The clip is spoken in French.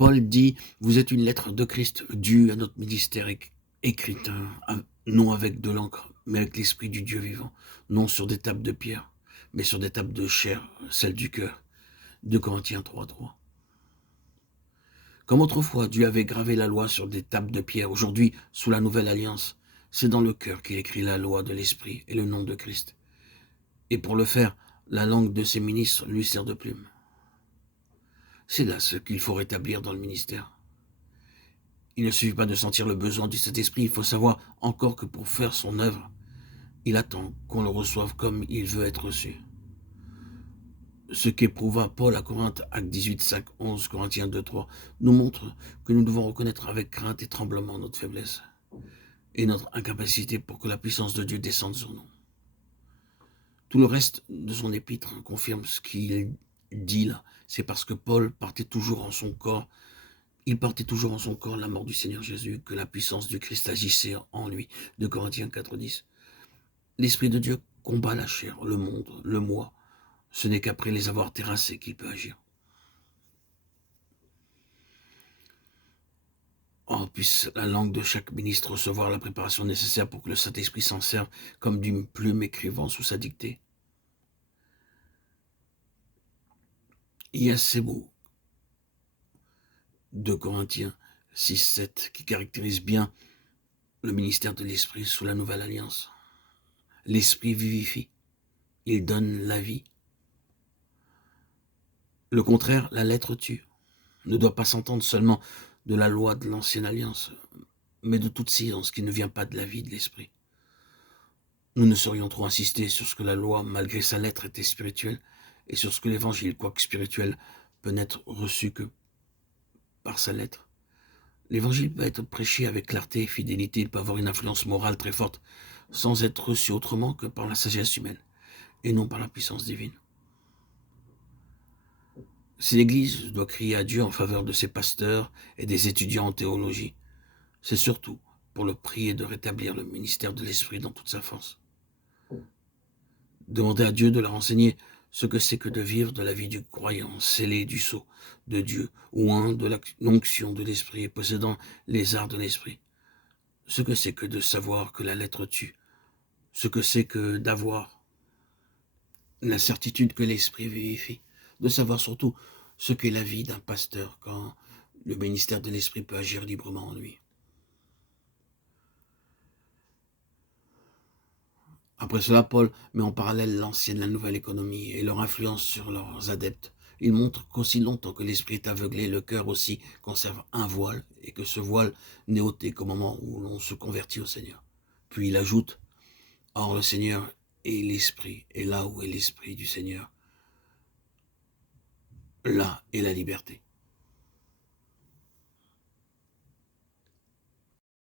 Paul dit, vous êtes une lettre de Christ due à notre ministère écrite, non avec de l'encre, mais avec l'esprit du Dieu vivant, non sur des tables de pierre, mais sur des tables de chair, celles du cœur. 2 Corinthiens 3:3. Comme autrefois, Dieu avait gravé la loi sur des tables de pierre, aujourd'hui, sous la nouvelle alliance, c'est dans le cœur qu'il écrit la loi de l'esprit et le nom de Christ. Et pour le faire, la langue de ses ministres lui sert de plume. C'est là ce qu'il faut rétablir dans le ministère. Il ne suffit pas de sentir le besoin du Saint-Esprit, il faut savoir encore que pour faire son œuvre, il attend qu'on le reçoive comme il veut être reçu. Ce qu'éprouva Paul à Corinthe, Actes 18, 5, 11, Corinthiens 2, 3, nous montre que nous devons reconnaître avec crainte et tremblement notre faiblesse et notre incapacité pour que la puissance de Dieu descende sur nous. Tout le reste de son épître confirme ce qu'il dit là. C'est parce que Paul partait toujours en son corps, il portait toujours en son corps la mort du Seigneur Jésus, que la puissance du Christ agissait en lui. De Corinthiens 4, 10. L'Esprit de Dieu combat la chair, le monde, le moi. Ce n'est qu'après les avoir terrassés qu'il peut agir. Oh, puisse la langue de chaque ministre recevoir la préparation nécessaire pour que le Saint-Esprit s'en serve comme d'une plume écrivant sous sa dictée. Il y a ces mots, 2 Corinthiens 6, 7, qui caractérisent bien le ministère de l'Esprit sous la Nouvelle Alliance. L'Esprit vivifie, il donne la vie. Le contraire, la lettre tue, ne doit pas s'entendre seulement de la loi de l'Ancienne Alliance, mais de toute science qui ne vient pas de la vie de l'Esprit. Nous ne saurions trop insister sur ce que la loi, malgré sa lettre, était spirituelle, et sur ce que l'Évangile, quoique spirituel, peut n'être reçu que par sa lettre. L'Évangile peut être prêché avec clarté et fidélité, il peut avoir une influence morale très forte, sans être reçu autrement que par la sagesse humaine, et non par la puissance divine. Si l'Église doit crier à Dieu en faveur de ses pasteurs et des étudiants en théologie, c'est surtout pour le prier de rétablir le ministère de l'Esprit dans toute sa force. Demander à Dieu de leur enseigner ce que c'est que de vivre de la vie du croyant, scellé du sceau de Dieu, oint de l'onction de l'Esprit et possédant les arts de l'Esprit. Ce que c'est que de savoir que la lettre tue, ce que c'est que d'avoir la certitude que l'Esprit vivifie, de savoir surtout ce qu'est la vie d'un pasteur quand le ministère de l'Esprit peut agir librement en lui. Après cela, Paul met en parallèle l'ancienne et la nouvelle économie et leur influence sur leurs adeptes. Il montre qu'aussi longtemps que l'esprit est aveuglé, le cœur aussi conserve un voile et que ce voile n'est ôté qu'au moment où l'on se convertit au Seigneur. Puis il ajoute, « Or le Seigneur est l'esprit, et là où est l'esprit du Seigneur, là est la liberté. »